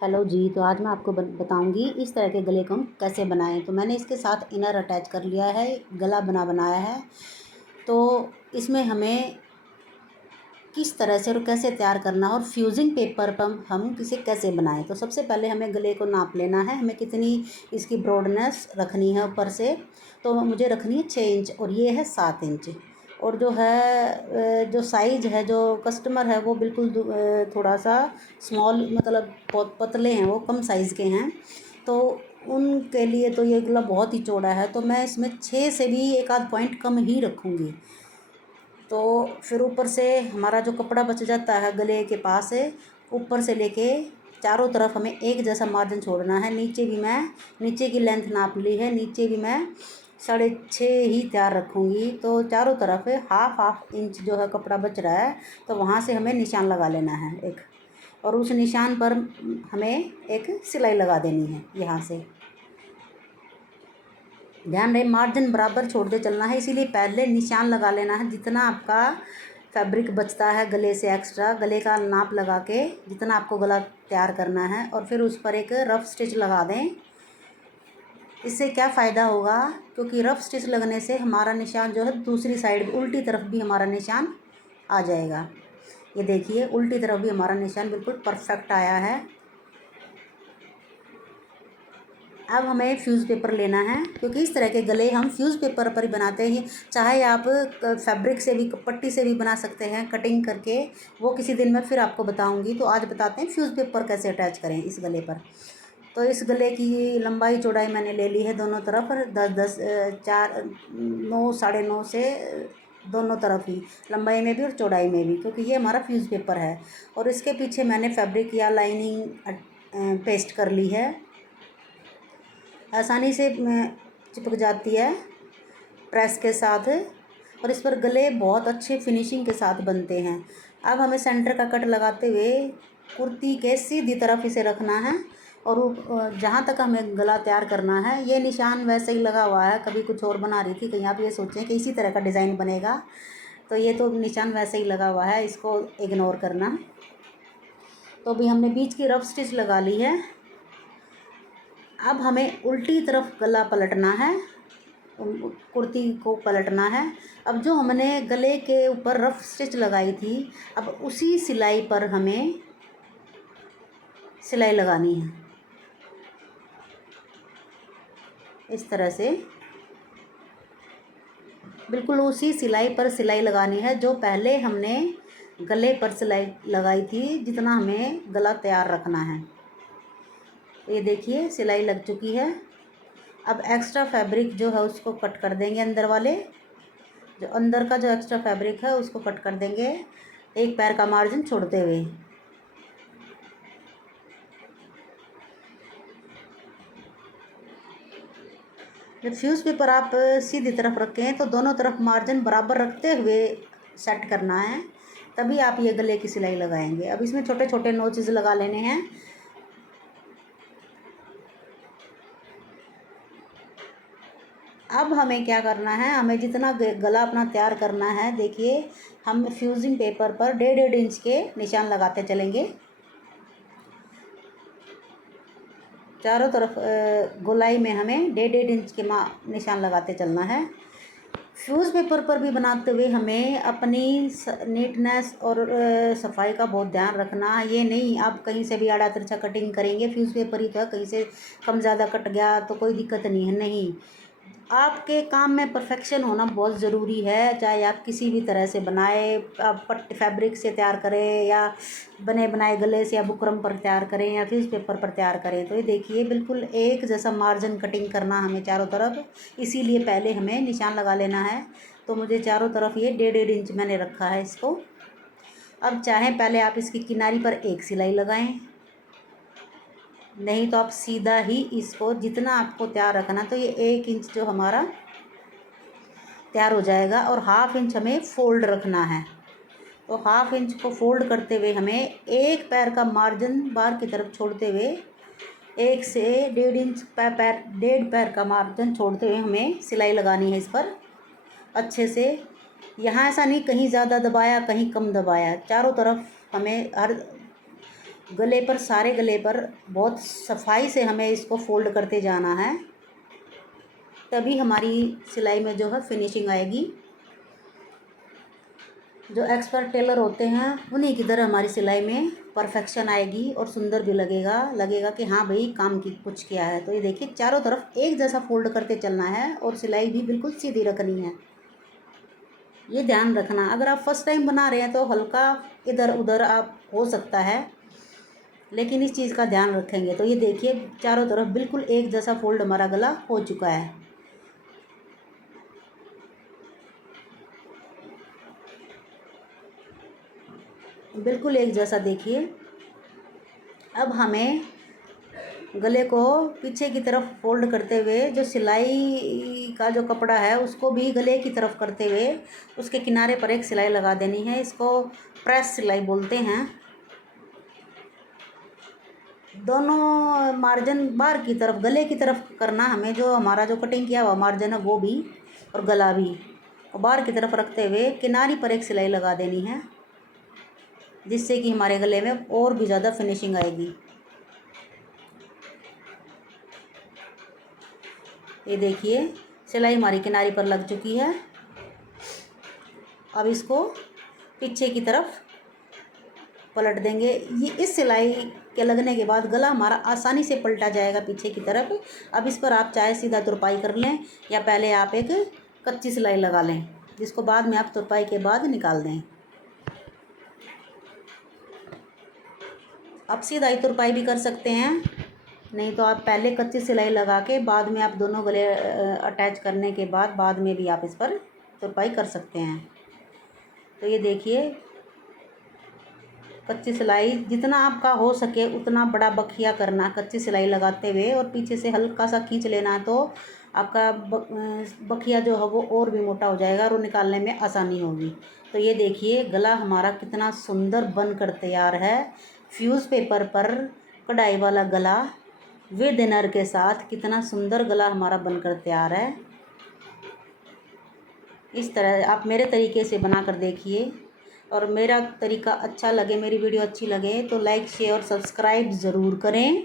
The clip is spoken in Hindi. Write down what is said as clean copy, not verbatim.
हेलो जी। तो आज मैं आपको बताऊंगी इस तरह के गले को हम कैसे बनाएं। तो मैंने इसके साथ इनर अटैच कर लिया है, गला बनाया है। तो इसमें हमें किस तरह से और कैसे तैयार करना है और फ्यूजिंग पेपर पर हम इसे कैसे बनाएं। तो सबसे पहले हमें गले को नाप लेना है, हमें कितनी इसकी ब्रॉडनेस रखनी है ऊपर से। तो मुझे रखनी है 6 इंच और ये है 7 इंच। और जो है जो साइज़ है, जो कस्टमर है वो बिल्कुल थोड़ा सा स्मॉल, मतलब बहुत पतले हैं, वो कम साइज़ के हैं। तो उनके लिए तो ये गला बहुत ही चौड़ा है, तो मैं इसमें 6 से भी एक आध पॉइंट कम ही रखूँगी। तो फिर ऊपर से हमारा जो कपड़ा बच जाता है गले के पास है, ऊपर से लेके चारों तरफ हमें एक जैसा मार्जिन छोड़ना है। नीचे की लेंथ नाप ली है, नीचे भी मैं 6.5 ही तैयार रखूँगी। तो चारों तरफ हाफ इंच जो है कपड़ा बच रहा है, तो वहाँ से हमें निशान लगा लेना है एक, और उस निशान पर हमें एक सिलाई लगा देनी है यहाँ से। ध्यान रहे मार्जिन बराबर छोड़ते चलना है, इसीलिए पहले निशान लगा लेना है। जितना आपका फैब्रिक बचता है गले से एक्स्ट्रा, गले का नाप लगा के जितना आपको गला तैयार करना है, और फिर उस पर एक रफ स्टिच लगा दें। इससे क्या फ़ायदा होगा, क्योंकि रफ स्टिच लगने से हमारा निशान जो है दूसरी साइड उल्टी तरफ भी हमारा निशान आ जाएगा। ये देखिए उल्टी तरफ भी हमारा निशान बिल्कुल परफेक्ट आया है। अब हमें फ्यूज़ पेपर लेना है, क्योंकि इस तरह के गले हम फ्यूज़ पेपर पर ही बनाते हैं। चाहे आप फैब्रिक से भी, पट्टी से भी बना सकते हैं कटिंग करके, वो किसी दिन मैं फिर आपको बताऊंगी। तो आज बताते हैं फ्यूज़ पेपर कैसे अटैच करें इस गले पर। तो इस गले की लंबाई चौड़ाई मैंने ले ली है दोनों तरफ, 10-10 4 9 9.5 से दोनों तरफ ही, लंबाई में भी और चौड़ाई में भी, क्योंकि ये हमारा फ्यूज़ पेपर है। और इसके पीछे मैंने फैब्रिक या लाइनिंग पेस्ट कर ली है, आसानी से चिपक जाती है प्रेस के साथ, और इस पर गले बहुत अच्छे फिनिशिंग के साथ बनते हैं। अब हमें सेंटर का कट लगाते हुए कुर्ती के सीधी तरफ इसे रखना है, और जहाँ तक हमें गला तैयार करना है ये निशान वैसे ही लगा हुआ है। कभी कुछ और बना रही थी, कहीं आप ये सोचें कि इसी तरह का डिज़ाइन बनेगा, तो ये तो निशान वैसे ही लगा हुआ है, इसको इग्नोर करना। तो अभी हमने बीच की रफ स्टिच लगा ली है। अब हमें उल्टी तरफ गला पलटना है, कुर्ती को पलटना है। अब जो हमने गले के ऊपर रफ स्टिच लगाई थी, अब उसी सिलाई पर हमें सिलाई लगानी है, इस तरह से बिल्कुल उसी सिलाई पर सिलाई लगानी है जो पहले हमने गले पर सिलाई लगाई थी, जितना हमें गला तैयार रखना है। ये देखिए सिलाई लग चुकी है। अब एक्स्ट्रा फैब्रिक जो है उसको कट कर देंगे, अंदर का जो एक्स्ट्रा फैब्रिक है उसको कट कर देंगे, एक पैर का मार्जिन छोड़ते हुए। जब फ्यूज़ पेपर आप सीधी तरफ रखें तो दोनों तरफ मार्जिन बराबर रखते हुए सेट करना है, तभी आप ये गले की सिलाई लगाएंगे। अब इसमें छोटे छोटे नोचेस लगा लेने हैं। अब हमें क्या करना है, हमें जितना गला अपना तैयार करना है, देखिए हम फ्यूजिंग पेपर पर 1.5 इंच के निशान लगाते चलेंगे। चारों तरफ गोलाई में हमें 1.5 इंच के निशान लगाते चलना है। फ्यूज़ पेपर पर भी बनाते हुए हमें अपनी नीटनेस और सफाई का बहुत ध्यान रखना है। ये नहीं आप कहीं से भी आड़ा तिरछा कटिंग करेंगे, फ्यूज़ पेपर ही तो है, कहीं से कम ज़्यादा कट गया तो कोई दिक्कत नहीं है। नहीं, आपके काम में परफेक्शन होना बहुत ज़रूरी है। चाहे आप किसी भी तरह से बनाए, आप पट्टी फैब्रिक से तैयार करें या बने बनाए गले से या बुकरम पर तैयार करें या फ्यूज़ पेपर पर तैयार करें। तो ये देखिए बिल्कुल एक जैसा मार्जिन कटिंग करना हमें चारों तरफ, इसीलिए पहले हमें निशान लगा लेना है। तो मुझे चारों तरफ ये 1.5 इंच मैंने रखा है इसको। अब चाहें पहले आप इसकी किनारी पर एक सिलाई लगाएं, नहीं तो आप सीधा ही इसको जितना आपको तैयार रखना, तो ये 1 इंच जो हमारा तैयार हो जाएगा, और हाफ इंच हमें फोल्ड रखना है। तो हाफ इंच को फोल्ड करते हुए हमें एक पैर का मार्जिन बाहर की तरफ छोड़ते हुए 1 से 1.5 इंच 1.5 पैर का मार्जिन छोड़ते हुए हमें सिलाई लगानी है इस पर अच्छे से। यहाँ ऐसा नहीं कहीं ज़्यादा दबाया कहीं कम दबाया, चारों तरफ हमें हर गले पर, सारे गले पर बहुत सफाई से हमें इसको फोल्ड करते जाना है, तभी हमारी सिलाई में जो है फिनिशिंग आएगी। जो एक्सपर्ट टेलर होते हैं उन्हीं की तरह हमारी सिलाई में परफेक्शन आएगी और सुंदर भी लगेगा कि हाँ भाई काम की कुछ किया है। तो ये देखिए चारों तरफ एक जैसा फोल्ड करते चलना है और सिलाई भी बिल्कुल सीधी रखनी है। ये ध्यान रखना, अगर आप फर्स्ट टाइम बना रहे हैं तो हल्का इधर उधर आप हो सकता है, लेकिन इस चीज़ का ध्यान रखेंगे। तो ये देखिए चारों तरफ बिल्कुल एक जैसा फोल्ड हमारा गला हो चुका है। बिल्कुल एक जैसा देखिए। अब हमें गले को पीछे की तरफ फोल्ड करते हुए जो सिलाई का जो कपड़ा है उसको भी गले की तरफ करते हुए उसके किनारे पर एक सिलाई लगा देनी है। इसको प्रेस सिलाई बोलते हैं। दोनों मार्जिन बाहर की तरफ गले की तरफ करना हमें, जो हमारा जो कटिंग किया हुआ मार्जिन है वो भी और गला भी, और बाहर की तरफ रखते हुए किनारी पर एक सिलाई लगा देनी है, जिससे कि हमारे गले में और भी ज़्यादा फिनिशिंग आएगी। ये देखिए सिलाई हमारी किनारी पर लग चुकी है। अब इसको पीछे की तरफ पलट देंगे। ये इस सिलाई के लगने के बाद गला हमारा आसानी से पलटा जाएगा पीछे की तरफ। अब इस पर आप चाहे सीधा तुरपाई कर लें या पहले आप एक कच्ची सिलाई लगा लें, जिसको बाद में आप तुरपाई के बाद निकाल दें। आप सीधा ही तुरपाई भी कर सकते हैं, नहीं तो आप पहले कच्ची सिलाई लगा के बाद में आप दोनों गले अटैच करने के बाद में भी आप इस पर तुरपाई कर सकते हैं। तो ये देखिए कच्ची सिलाई जितना आपका हो सके उतना बड़ा बखिया करना कच्ची सिलाई लगाते हुए, और पीछे से हल्का सा खींच लेना है, तो आपका बखिया जो है वो और भी मोटा हो जाएगा और वो निकालने में आसानी होगी। तो ये देखिए गला हमारा कितना सुंदर बनकर तैयार है। फ्यूज़ पेपर पर कढ़ाई वाला गला विद इनर के साथ कितना सुंदर गला हमारा बनकर तैयार है। इस तरह आप मेरे तरीके से बना कर देखिए, और मेरा तरीका अच्छा लगे, मेरी वीडियो अच्छी लगे तो लाइक शेयर और सब्सक्राइब ज़रूर करें।